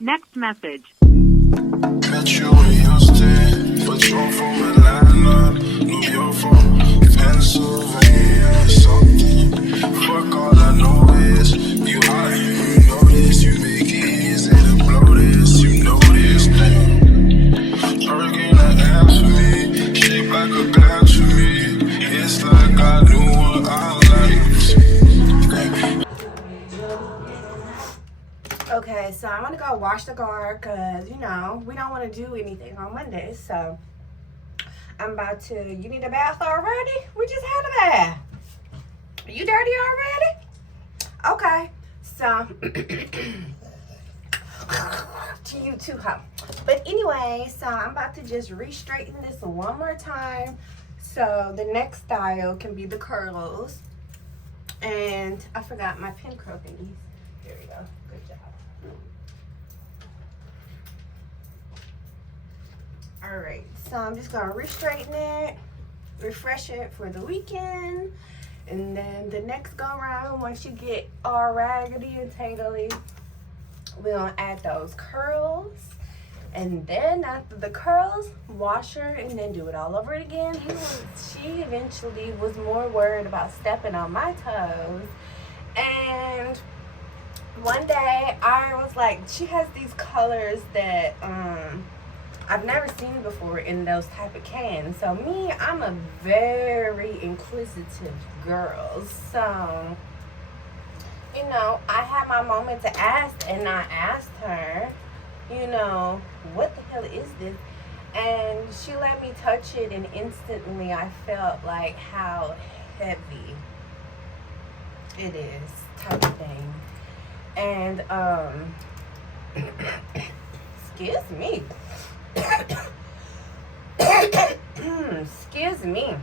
Next message. Met you in Houston, patrol from Atlanta, New York from Pennsylvania, something. Fuck, all I know is you hot, you know this, you make it easy to blow this, you know this thing. Hurricane that ass for me, shaped like a glass for me. It's like I knew what I liked. Okay, so I'm gonna go wash the car because, we don't want to do anything on Monday. So I'm about to, you need a bath already? We just had a bath. Are you dirty already? Okay, so to you too, huh? But anyway, so I'm about to just re-straighten this one more time. So the next style can be the curls. And I forgot my pin curl thingies. There we go. Good job. Alright, so I'm just gonna re-straighten it, refresh it for the weekend, and then the next go round, once you get all raggedy and tangly, we're gonna add those curls, and then after the curls, wash her and then do it all over again. She eventually was more worried about stepping on my toes, and one day I was like, she has these colors that I've never seen before in those type of cans. So me, I'm a very inquisitive girl. So, I had my moment to ask, and I asked her, what the hell is this? And she let me touch it, and instantly I felt like how heavy it is, type of thing. And, excuse me. Excuse me.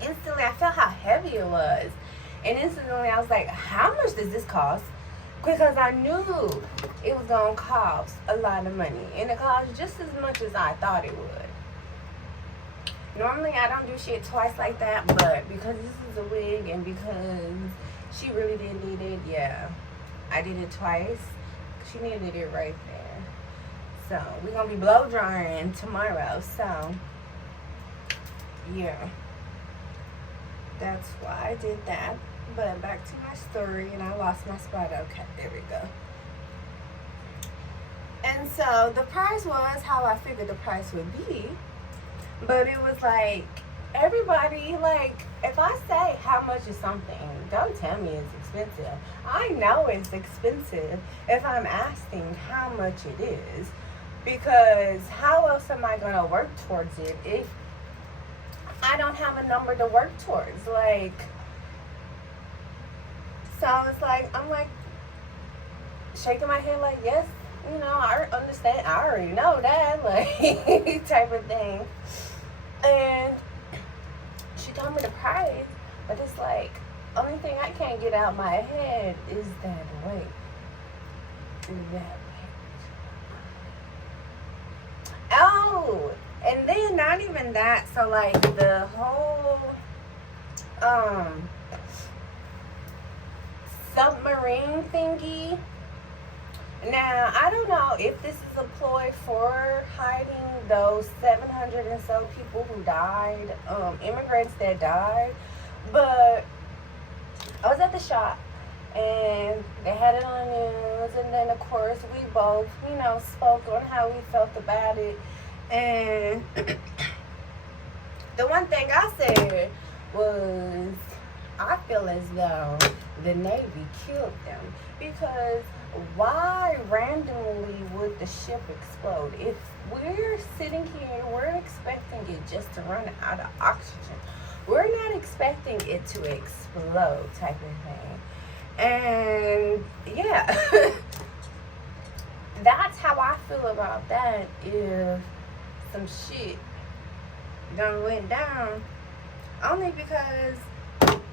Instantly, I felt how heavy it was. And instantly, I was like, how much does this cost? Because I knew it was going to cost a lot of money. And it cost just as much as I thought it would. Normally, I don't do shit twice like that. But because this is a wig and because she really didn't need it, yeah. I did it twice. She needed it right there. So, we're going to be blow drying tomorrow. So, yeah. That's why I did that. But back to my story, and I lost my spot. Okay, there we go. And so, the price was how I figured the price would be. But it was like, everybody, like, if I say how much is something, don't tell me it's expensive. I know it's expensive if I'm asking how much it is. Because how else am I going to work towards it if I don't have a number to work towards? Like, so it's like, I'm like, shaking my head like, yes, I understand. I already know that, like, type of thing. And she told me the price, but it's like, only thing I can't get out my head is that weight. Oh, and then not even that, so like the whole submarine thingy. Now, I don't know if this is a ploy for hiding those 700 and so people who died, immigrants that died, but I was at the shop and they had it on the news, and then of course we both, spoke on how we felt about it. And the one thing I said was, I feel as though the Navy killed them, because why randomly would the ship explode? If we're sitting here, we're expecting it just to run out of oxygen. We're not expecting it to explode, type of thing. And yeah, that's how I feel about that. If some shit done went down, only because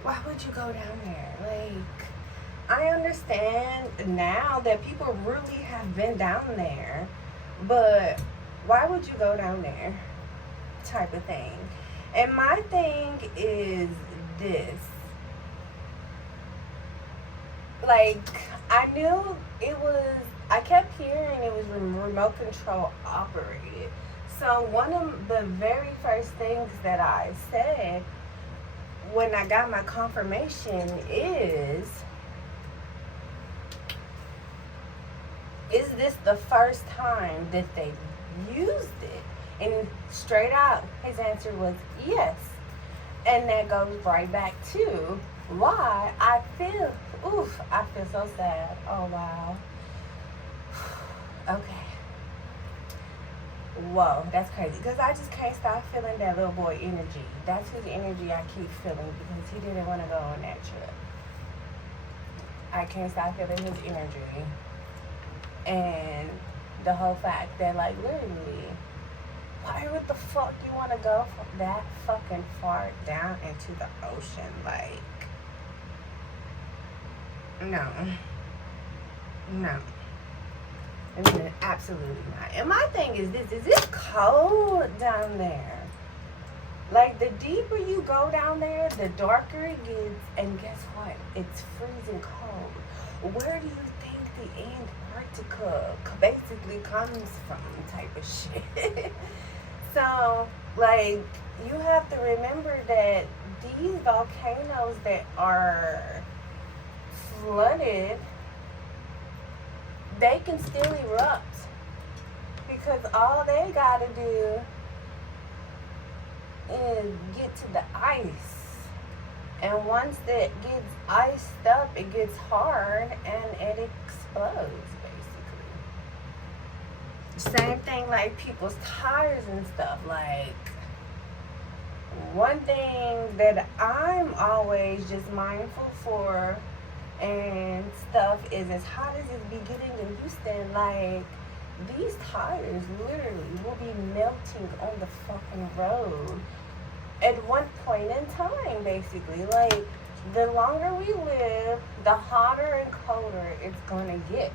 why would you go down there? Like, I understand now that people really have been down there, but why would you go down there? Type of thing. And my thing is this. Like, I knew it was I kept hearing it was remote control operated. So one of the very first things that I said when I got my confirmation is this the first time that they used it? And straight out, his answer was yes. And that goes right back to why I feel so sad. Oh, wow. Okay. Whoa, that's crazy. Because I just can't stop feeling that little boy energy. That's whose energy I keep feeling because he didn't want to go on that trip. I can't stop feeling his energy. And the whole fact that, like, literally, why would the fuck you want to go that fucking far down into the ocean? Like, no. Absolutely not. And my thing is this, is it cold down there? Like, the deeper you go down there, the darker it gets, and guess what? It's freezing cold. Where do you think the Antarctica basically comes from type of shit? So, like, you have to remember that these volcanoes that are flooded, they can still erupt because all they gotta do is get to the ice. And once that gets iced up, it gets hard and it explodes, basically. Same thing like people's tires and stuff. Like, one thing that I'm always just mindful for and stuff is as hot as it be getting in Houston, like, these tires literally will be melting on the fucking road at one point in time, basically. Like, the longer we live, the hotter and colder it's gonna get.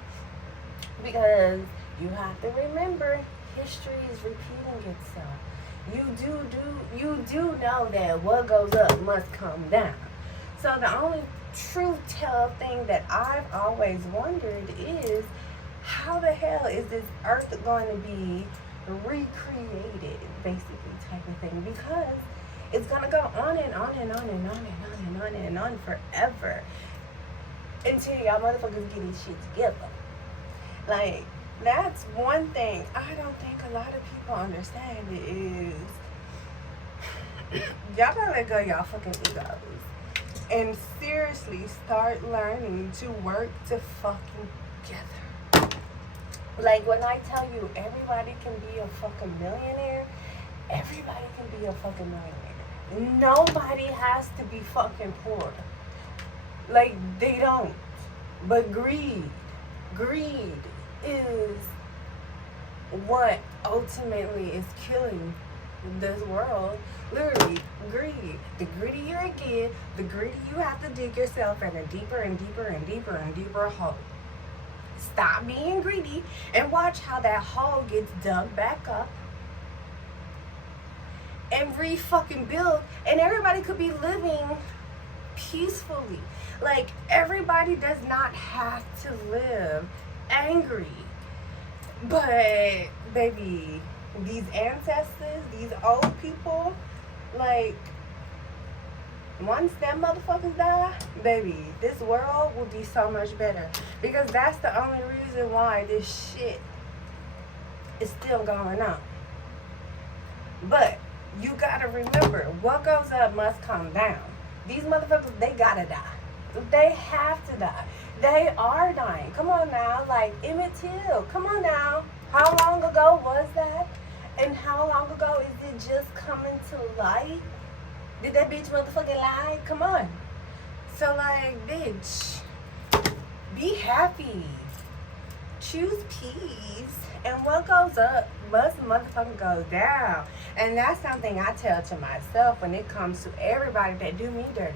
Because you have to remember, history is repeating itself. You do know that what goes up must come down. So the only truth tell thing that I've always wondered is, how the hell is this earth going to be recreated, basically, type of thing? Because it's going to go on and on and on and on and on and on and on forever until y'all motherfuckers get this shit together. Like, that's one thing I don't think a lot of people understand is y'all gotta let go of y'all fucking egos and seriously start learning to work to fucking together. Like, when I tell you everybody can be a fucking millionaire, everybody can be a fucking millionaire. Nobody has to be fucking poor. Like, they don't. But greed is what ultimately is killing this world. Literally, greed. The greedier it gets, the greedier you have to dig yourself in a deeper and deeper and deeper and deeper hole. Stop being greedy and watch how that hole gets dug back up and re-fucking build, and everybody could be living peacefully. Like, everybody does not have to live angry. But, baby, these ancestors, these old people, like, once them motherfuckers die, baby, this world will be so much better. Because that's the only reason why this shit is still going on. But you gotta remember, what goes up must come down. These motherfuckers, they gotta die. They have to die. They are dying. Come on now, like Emmett Till. Come on now. How long ago was that? And how long ago is it just coming to light? Did that bitch motherfucking lie? Come on. So, like, bitch, be happy. Choose peace. And what goes up must motherfucking go down. And that's something I tell to myself when it comes to everybody that do me dirty.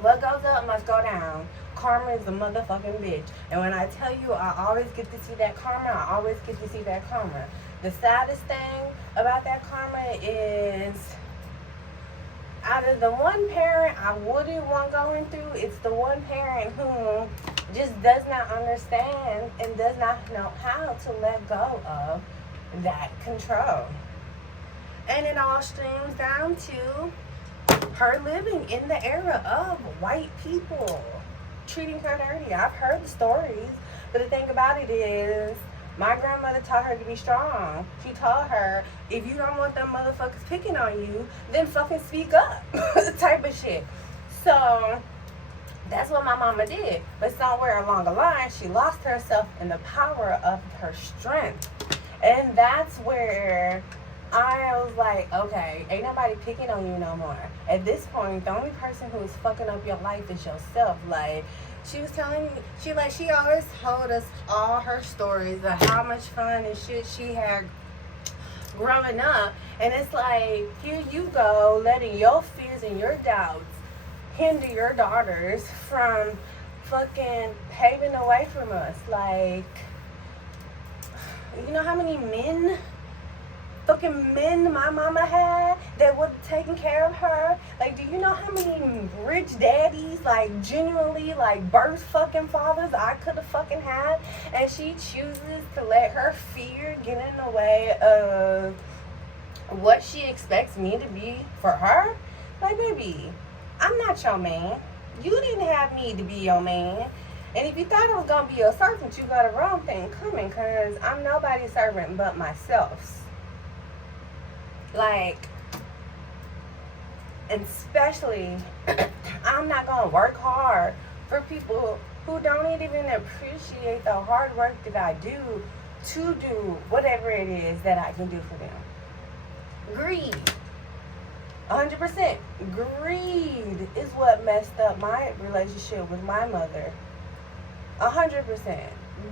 What goes up must go down. Karma is a motherfucking bitch. And when I tell you I always get to see that karma, I always get to see that karma. The saddest thing about that karma is, out of the one parent I wouldn't want going through, it's the one parent whom just does not understand and does not know how to let go of that control. And it all streams down to her living in the era of white people treating her dirty. I've heard the stories, but the thing about it is, my grandmother taught her to be strong. She told her, if you don't want them motherfuckers picking on you, then fucking speak up, type of shit. So that's what my mama did. But somewhere along the line, she lost herself in the power of her strength. And that's where I was like, okay, ain't nobody picking on you no more. At this point, the only person who is fucking up your life is yourself. Like, she was telling me, she always told us all her stories of how much fun and shit she had growing up. And it's like, here you go, letting your fears and your doubts hinder your daughters from fucking paving the way from us. Like, you know how many fucking men my mama had that would have taken care of her? Like, do you know how many rich daddies, like, genuinely, like, birth fucking fathers I could have fucking had? And she chooses to let her fear get in the way of what she expects me to be for her? Like, baby, I'm not your man. You didn't have me to be your man. And if you thought I was going to be your servant, you got a wrong thing coming, because I'm nobody's servant but myself. Like, and especially, I'm not going to work hard for people who don't even appreciate the hard work that I do to do whatever it is that I can do for them. Greed. 100%. Greed is what messed up my relationship with my mother. 100%.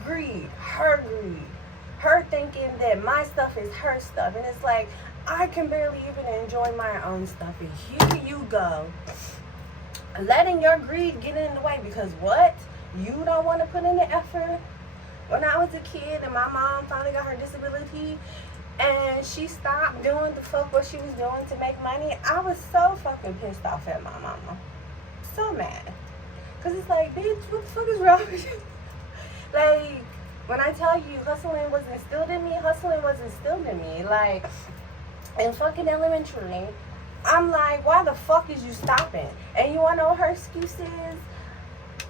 Greed. Her thinking that my stuff is her stuff. And it's like, I can barely even enjoy my own stuff. And here you go, letting your greed get in the way. Because what? You don't want to put in the effort? When I was a kid and my mom finally got her disability and she stopped doing the fuck what she was doing to make money, I was so fucking pissed off at my mama. So mad. Because it's like, bitch, what the fuck is wrong with you? Like, when I tell you hustling was instilled in me, like, in fucking elementary, I'm like, why the fuck is you stopping? And you wanna know what her excuse is?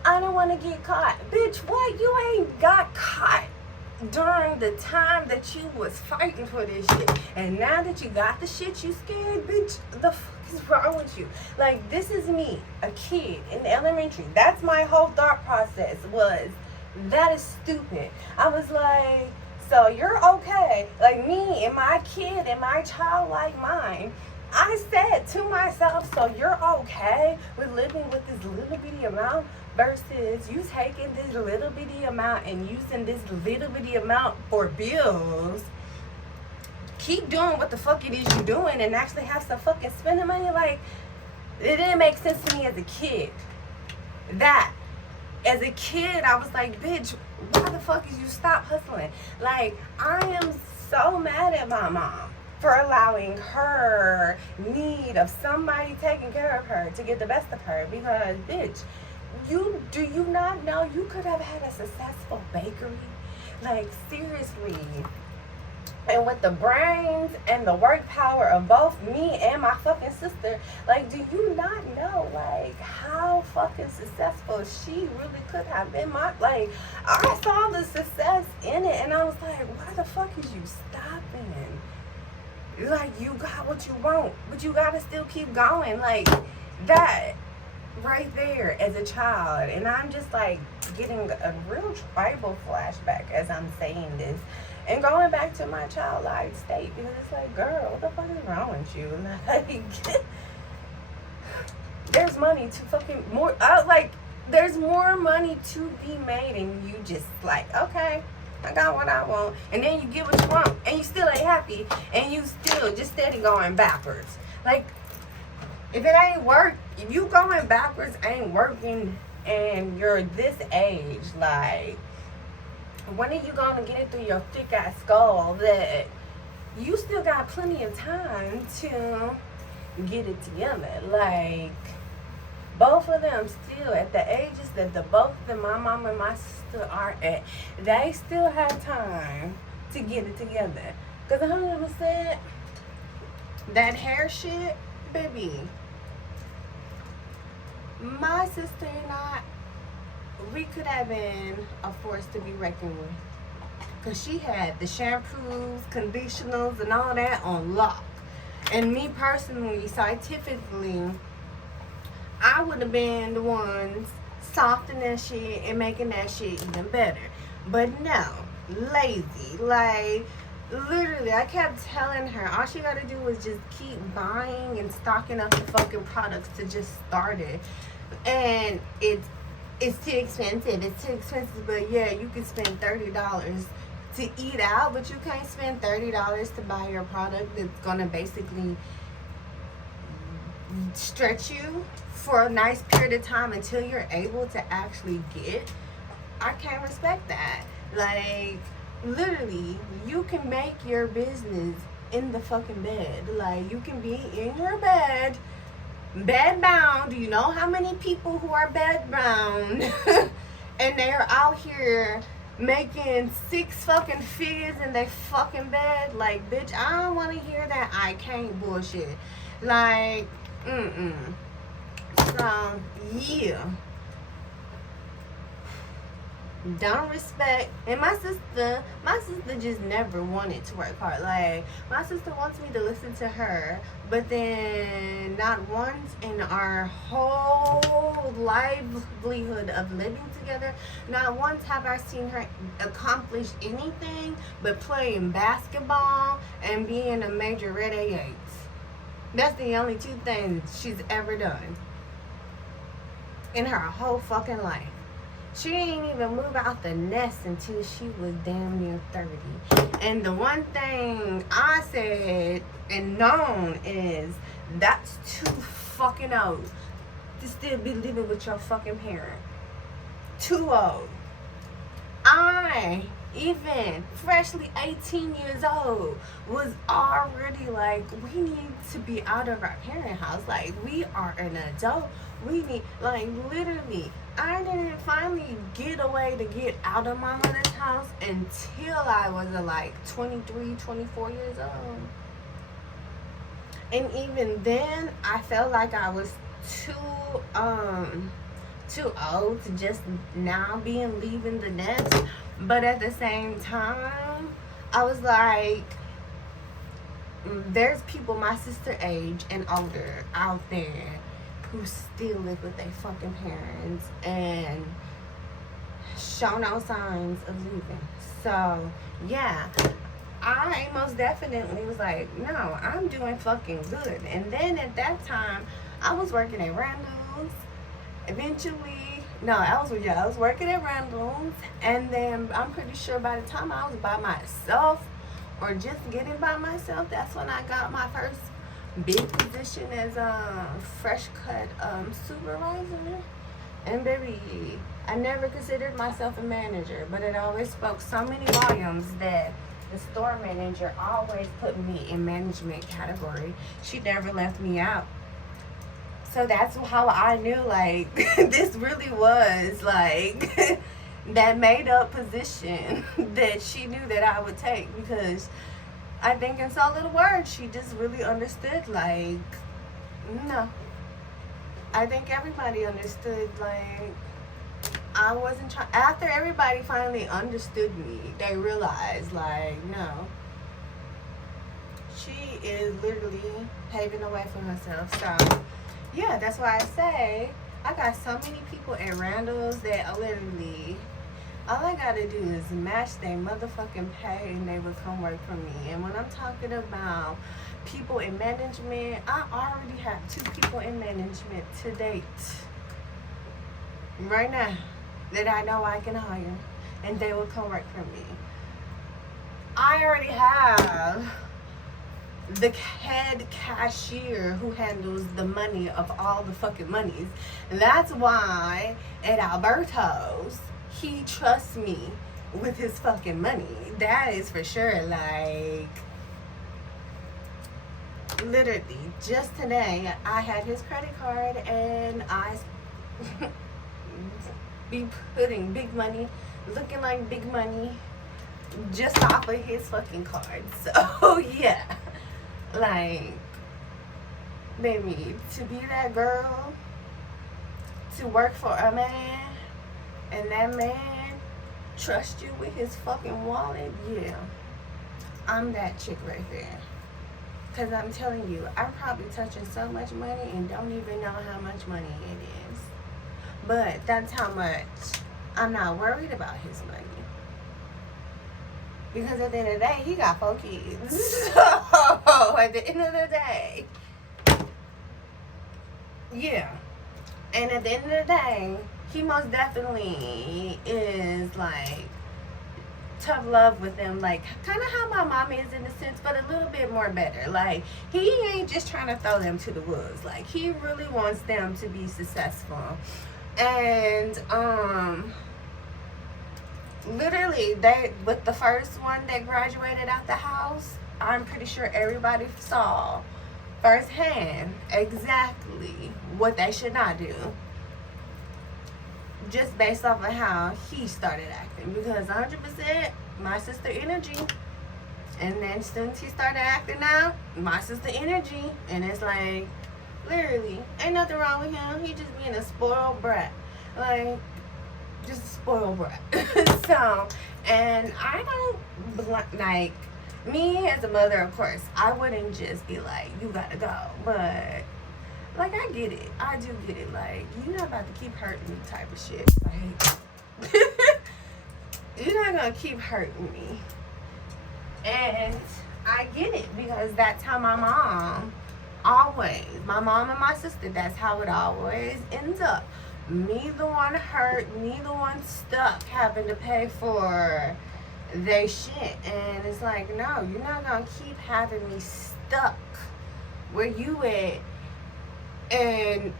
I don't wanna get caught. Bitch, what? You ain't got caught during the time that you was fighting for this shit. And now that you got the shit, you scared, bitch, the fuck is wrong with you? Like, this is me, a kid in elementary. That's my whole thought process was, that is stupid. I was like, so you're okay. Like me and my kid and my childlike mind, I said to myself, so you're okay with living with this little bitty amount versus you taking this little bitty amount and using this little bitty amount for bills. Keep doing what the fuck it is you're doing and actually have some fucking spending money. Like, it didn't make sense to me as a kid. As a kid, I was like, bitch, why the fuck is you stop hustling? Like, I am so mad at my mom for allowing her need of somebody taking care of her to get the best of her. Because, bitch, do you not know you could have had a successful bakery? Like, seriously. And with the brains and the work power of both me and my fucking sister, like, do you not know, like, how fucking successful she really could have been? Like, I saw the success in it, and I was like, why the fuck is you stopping? Like, you got what you want, but you gotta still keep going. Like, that right there as a child. And I'm just, like, getting a real tribal flashback as I'm saying this. And going back to my childlike state, because it's like, girl, what the fuck is wrong with you? Like, there's money to fucking more, there's more money to be made, and you just like, okay, I got what I want. And then you get what you want, and you still ain't happy, and you still just steady going backwards. Like, if it ain't work, if you going backwards ain't working, and you're this age, like, when are you going to get it through your thick-ass skull that you still got plenty of time to get it together? Like, Both of them still at the ages that the both of them, my mom and my sister are at, they still have time to get it together. Cause 100% that hair shit, baby. My sister and I, we could have been a force to be reckoned with. Cause she had the shampoos, conditioners, and all that on lock. And me personally, scientifically, I would have been the ones softening that shit and making that shit even better. But no, lazy. Like, literally, I kept telling her all she gotta do is just keep buying and stocking up the fucking products to just start it. And it's too expensive. It's too expensive. But yeah, you can spend $30 to eat out, but you can't spend $30 to buy your product that's gonna basically stretch you for a nice period of time until you're able to actually get. I can't respect that. Like, literally, you can make your business in the fucking bed. Like, you can be in your bed, bed bound. You know how many people who are bed bound and they're out here making 6 fucking figures in their fucking bed? Like, bitch, I don't want to hear that I can't bullshit. Like, so, yeah. Don't respect. And my sister just never wanted to work hard. Like, my sister wants me to listen to her, but then not once in our whole livelihood of living together, not once have I seen her accomplish anything but playing basketball and being a major red A8. That's the only 2 things she's ever done in her whole fucking life. She didn't even move out the nest until she was damn near 30. And the one thing I said and known is that's too fucking old to still be living with your fucking parent. Too old. I, even freshly 18 years old, was already like, we need to be out of our parent house. Like, we are an adult. We need, like, literally, I didn't finally get away to get out of my mother's house until I was like 23, 24 years old. And even then, I felt like I was too old to just now leaving the nest. But at the same time, I was like, there's people my sister age and older out there who still live with their fucking parents and show no signs of leaving. So, yeah, I most definitely was like, no, I'm doing fucking good. And then at that time, I was working at Randall's. Eventually, I was working at Randall's. And then I'm pretty sure by the time I was by myself or just getting by myself, that's when I got my first big position as a fresh cut supervisor. And baby, I never considered myself a manager, but it always spoke so many volumes that the store manager always put me in management category. She never left me out. So that's how I knew, like, this really was like that made up position that she knew that I would take, because I think in so little words, she just really understood, like, no. I think everybody understood, like, I wasn't trying. After everybody finally understood me, they realized, like, no. She is literally paving the way for herself. So, yeah, that's why I say I got so many people at Randall's that literally, all I gotta do is match their motherfucking pay and they would come work for me. And when I'm talking about people in management, I already have 2 people in management to date right now that I know I can hire and they will come work for me. I already have the head cashier who handles the money of all the fucking monies. And that's why at Alberto's, he trusts me with his fucking money. That is for sure. Like, literally, just today, I had his credit card and I be putting big money, looking like big money, just off of his fucking cards. So yeah, like, baby, to be that girl, to work for a man, and that man trust you with his fucking wallet, yeah, I'm that chick right there. Because I'm telling you, I'm probably touching so much money and don't even know how much money it is. But that's how much I'm not worried about his money. Because at the end of the day, he got 4 kids. So at the end of the day, yeah. And at the end of the day, he most definitely is like tough love with them, like kind of how my mom is in a sense, but a little bit more better. Like, he ain't just trying to throw them to the wolves. Like, he really wants them to be successful. And literally, they, with the first one that graduated out the house, I'm pretty sure everybody saw firsthand exactly what they should not do, just based off of how he started acting. Because 100% my sister energy. And then since he started acting out, my sister energy. And it's like, literally, ain't nothing wrong with him. He just being a spoiled brat. Like, just a spoiled brat. So, and I don't, like, me as a mother, of course, I wouldn't just be like, you gotta go. But, like, I get it. I do get it. Like, you're not about to keep hurting me type of shit. Like, you're not gonna keep hurting me. And I get it, because that's how my mom always, my mom and my sister, that's how it always ends up. Me the one hurt, me the one stuck, having to pay for their shit. And it's like, no, you're not gonna keep having me stuck where you at. And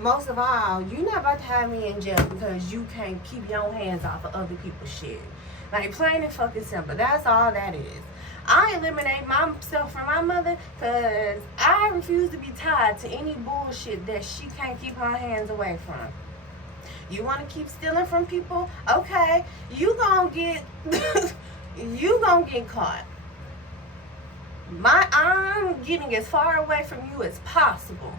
most of all, you're not about to have me in jail because you can't keep your hands off of other people's shit. Like, plain and fucking simple. That's all that is. I eliminate myself from my mother because I refuse to be tied to any bullshit that she can't keep her hands away from. You want to keep stealing from people? Okay, you gonna get you gonna get caught. I'm getting as far away from you as possible.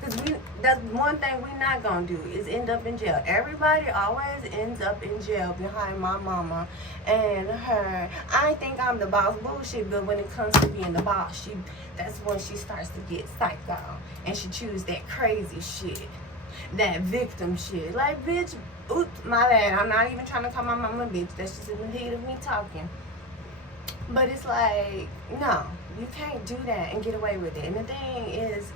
Because that's one thing we're not going to do is end up in jail. Everybody always ends up in jail behind my mama and her. I think I'm the boss bullshit, but when it comes to being the boss, that's when she starts to get psycho. And she chooses that crazy shit, that victim shit. Like, bitch, oops, my bad. I'm not even trying to call my mama a bitch. That's just in the heat of me talking. But it's like, no, you can't do that and get away with it. And the thing is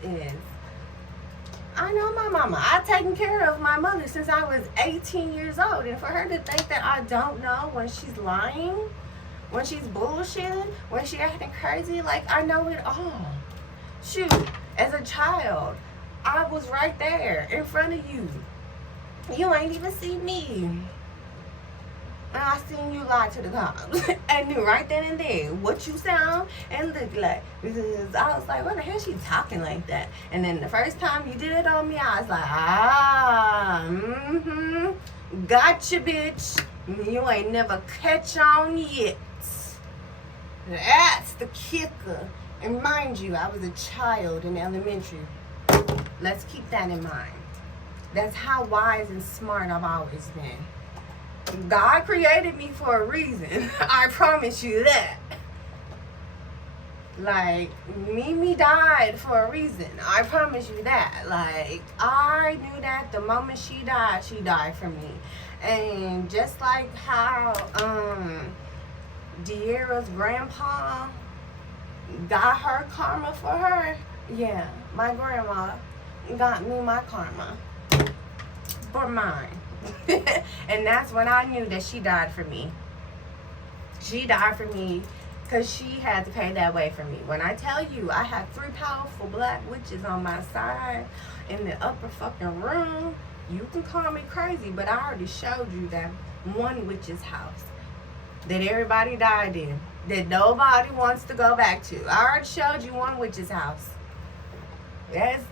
I know my mama. I've taken care of my mother since I was 18 years old. And for her to think that I don't know when she's lying, when she's bullshitting, when she's acting crazy, like, I know it all. Shoot, as a child, I was right there in front of you. You ain't even see me. And I seen you lie to the cops. And knew right then and there what you sound and look like. Because I was like, what the hell is she talking like that? And then the first time you did it on me, I was like, gotcha, bitch. You ain't never catch on yet. That's the kicker. And mind you, I was a child in elementary. Let's keep that in mind. That's how wise and smart I've always been. God created me for a reason. I promise you that. Like, Mimi died for a reason. I promise you that. Like, I knew that the moment she died for me. And just like how De'Ara's grandpa got her karma for her, yeah, my grandma got me my karma for mine. And that's when I knew that she died for me. She died for me because she had to pay that way for me. When I tell you I had 3 powerful black witches on my side in the upper fucking room, you can call me crazy, but I already showed you that one witch's house that everybody died in, that nobody wants to go back to. I already showed you one witch's house. That's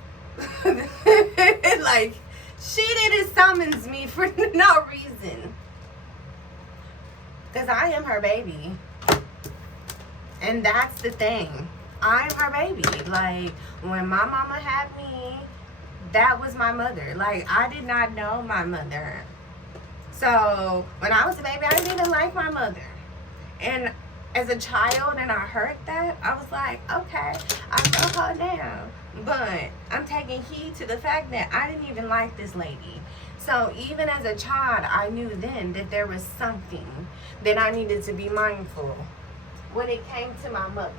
like, She didn't summons me for no reason. Because I am her baby. And that's the thing. I'm her baby. Like, when my mama had me, that was my mother. Like, I did not know my mother. So, when I was a baby, I didn't even like my mother. And as a child, and I heard that, I was like, okay, I know her now. But I'm taking heed to the fact that I didn't even like this lady. So, even as a child, I knew then that there was something that I needed to be mindful when it came to my mother.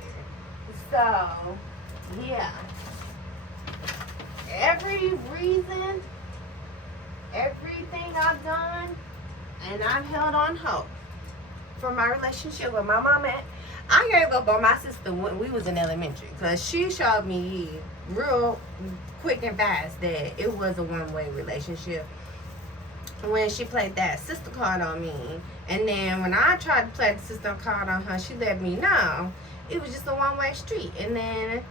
So, yeah. Every reason, everything I've done, and I've held on hope for my relationship with my mama. I gave up on my sister when we was in elementary because she showed me real quick and fast that it was a one-way relationship when she played that sister card on me. And then when I tried to play the sister card on her, she let me know it was just a one-way street. And then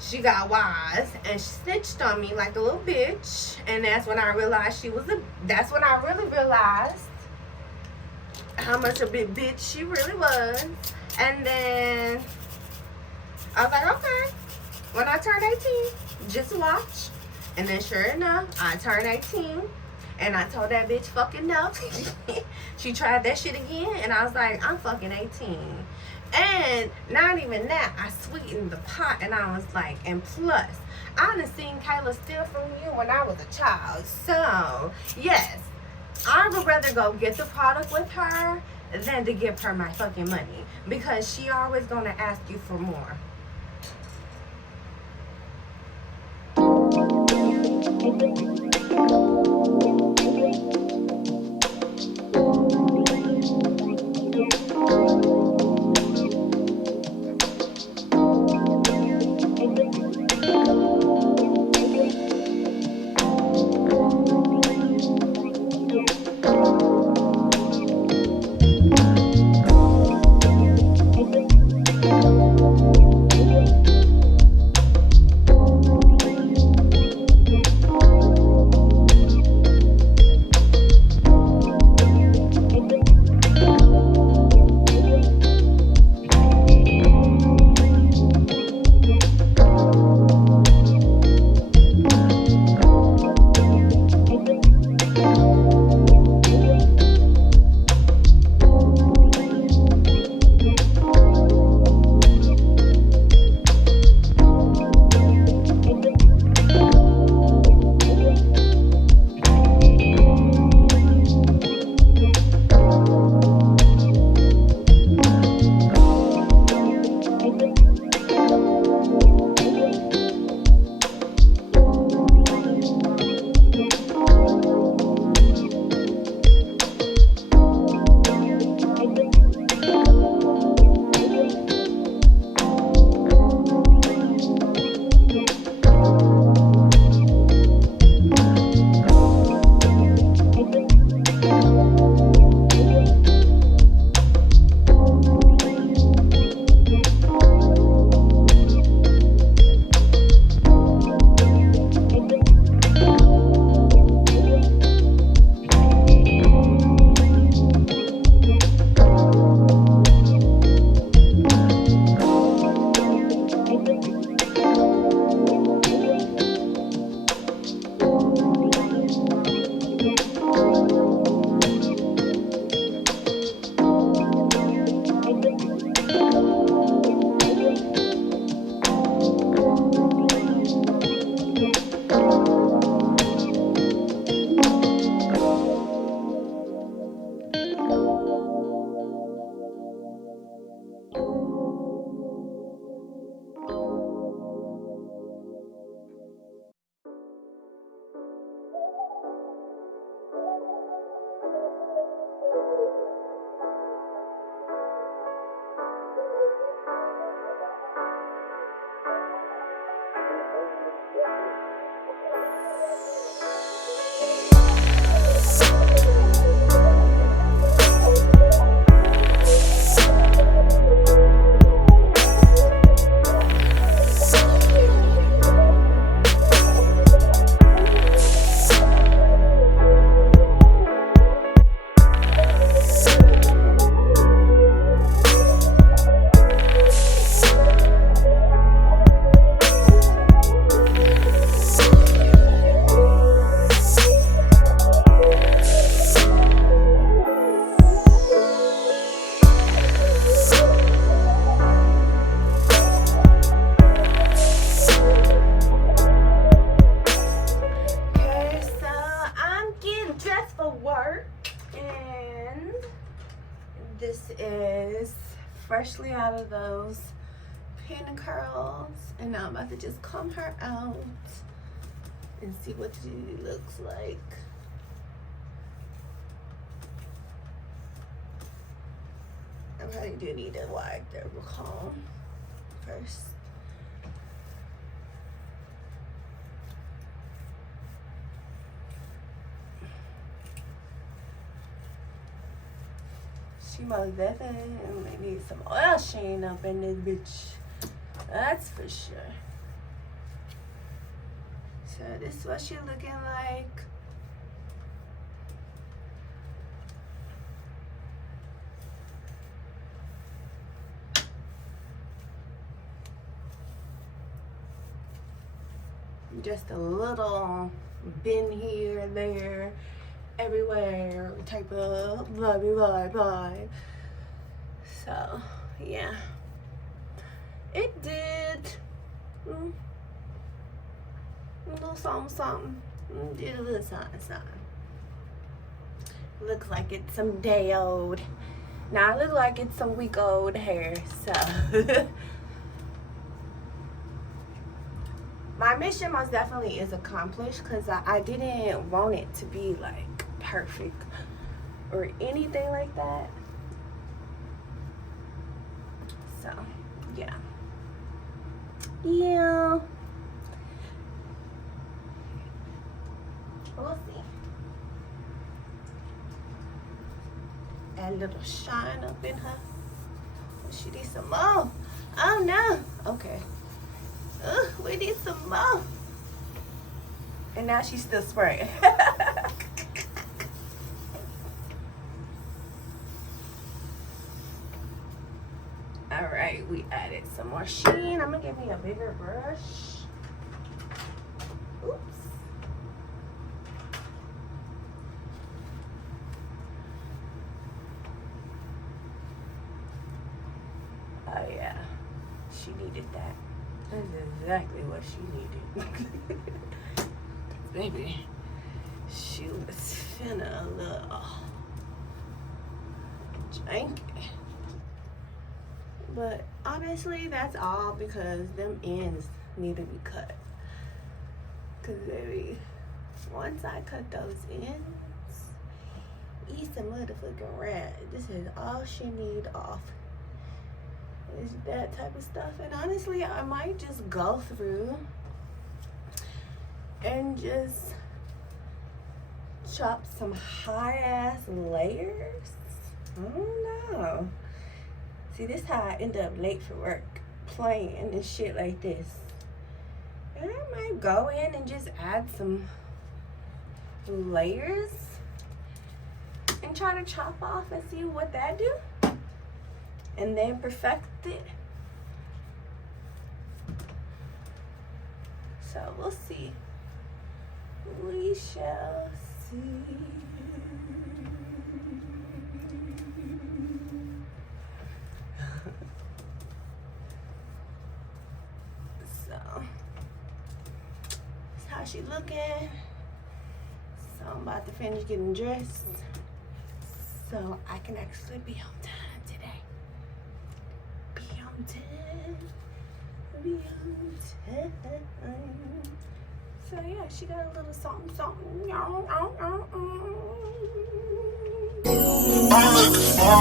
she got wise and she snitched on me like a little bitch. And that's when I realized that's when I really realized how much a big bitch she really was. And then I was like, okay, when I turn 18, just watch. And then sure enough, I turned 18. And I told that bitch fucking no. She tried that shit again. And I was like, I'm fucking 18. And not even that, I sweetened the pot. And I was like, and plus, I done seen Kayla steal from you when I was a child. So, yes, I would rather go get the product with her than to give her my fucking money. Because she always gonna ask you for more. is freshly out of those pin curls, and now I'm about to just comb her out and see what she looks like. I probably do need a wide double comb first. She most definitely needs some oil sheen up in this bitch. That's for sure. So this is what she's looking like. Just a little bend here, there, everywhere type of vibe. So yeah, it did a little something. Did a little something. Looks like it's some day old. Now it looks like it's some week old hair. So my mission most definitely is accomplished, because I didn't want it to be like perfect or anything like that. So yeah, we'll see. Add a little shine up in her. She needs some more. Oh no. Okay. We need some more. And now she's still spraying. Alright, we added some more sheen. I'm gonna give me a bigger brush. Oops. Oh yeah, she needed that. That's exactly what she needed. Baby, she was finna a little janky. But honestly, that's all because them ends need to be cut. Cause baby, once I cut those ends, eat some motherfucking rat. This is all she need off. Is that type of stuff. And honestly, I might just go through and just chop some high ass layers. I don't know. See, this is how I end up late for work, playing and shit like this. And I might go in and just add some layers and try to chop off and see what that do. And then perfect it. So we'll see. We shall see. So that's how she looking. So I'm about to finish getting dressed so I can actually be on time. So yeah, she got a little something. I'm looking for,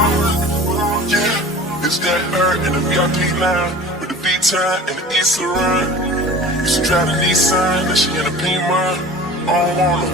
yeah, it's that bird in the VIP line with the V-time and the East run. She drive a Nissan and she in a Beamer. I don't want her.